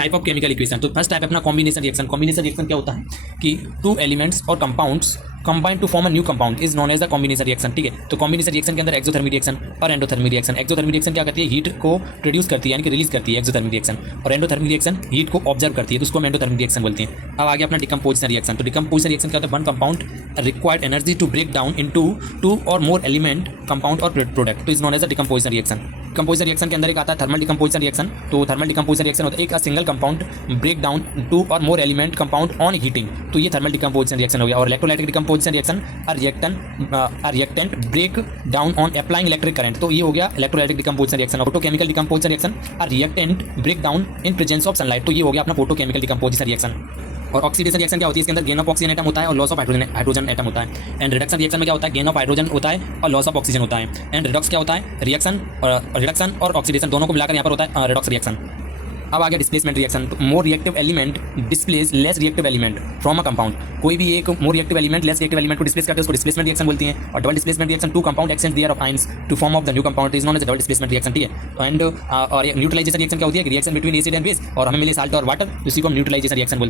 Type of chemical equation. तो first type है अपना कॉम्बिनेशन रिएक्शन। कॉम्बिनेशन रिएक्शन क्या होता है कि टू एलिमेंट्स और compounds combine to form a new compound is known as the combination reaction. ठीक है, तो कॉम्बिनेशन रिएक्शन के अंदर एक्सोथर्मिक रिएक्शन और एंडोथर्मिक रिएक्शन। एक्सोथर्मिक रिएक्शन क्या करती है, हीट को प्रोड्यूस करती है यानी कि रिलीज करती है एक्सोथर्मिक रिएक्शन, और एंडोथर्मिक रिएक्शन हीट को ऑब्जर्व करती है, तो उसको हम एंडोथर्मिक रिएक्शन बोलते हैं। अब आगे अपना डिकम्पोजिशन रिएक्शन। तो डिकम्पोजिशन रिएक्शन क्या होता है, one compound required energy to break down into two or more element compound और प्रोडक्ट, तो is known as the decomposition reaction. Composition reaction के अंदर एक आता है थर्मल डिकम्पोजिशन रिएक्शन। तो थर्मल डिकम्पोजिशन रिएक्शन होता है एक single compound break down two or more element compound on heating, तो ये थर्मल डिकम्पोजिशन रिएक्शन हो गया। और electrolytic decomposition reaction reactant break down on applying electric current, तो ये हो गया electrolytic decomposition reaction. Photochemical decomposition reaction reactant break down in presence of sunlight, तो ये हो गया अपना फोटोकेमिकल डिकम्पोजिशन रिएक्शन। और ऑक्सीडेशन रिएक्शन क्या होती है, इसके अंदर गेन ऑफ ऑक्सीजन एटम होता है और लॉस ऑफ हाइड्रोजन एटम होता है। एंड रिडक्शन रिएक्शन में क्या होता है, गेन ऑफ हाइड्रोजन होता है और लॉस ऑफ ऑक्सीजन होता है। एंड रिडक्स क्या होता है, रिडक्शन और ऑक्सीडेशन दोनों को मिलाकर यहाँ पर होता है रिडक्स रिएक्शन। अब आ गया डिस्प्लेसमेंट रिएक्शन। तो more reactive element displace less reactive element from a compound, कोई भी एक more reactive element less reactive element को डिस्प्लेस करते हैं उसको डिस्प्लेसमेंट रिएक्शन बोलती हैं। और double displacement reaction two compound exchange their of ions to form of the new compound is known as double displacement reaction. ठीक है, तो एंड और न्यूट्रलाइजेशन रिएक्शन क्या होती है, reaction between acid and base और हमें मिले साल्ट और वाटर, इसी को हम न्यूट्रलाइजेशन रिएक्शन बोलते हैं।